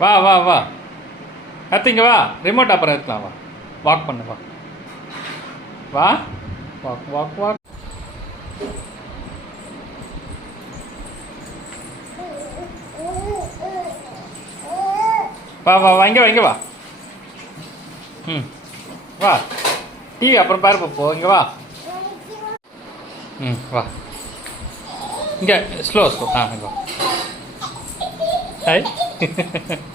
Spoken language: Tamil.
வா வா வா கத்திங்க வா, ரிமோட் அப்புறம் எடுக்கலாம். வா வாக் பண்ணு, வா வா வாக் வாக் வாக். வா வா வா, இங்கே வா, இங்கே வா. ம் வா, டிவி அப்புறம் பாரு போ, இங்கே வா. ம் வா, இங்கே ஸ்லோ ஸ்லோ. இங்கே வா. ஹாய்.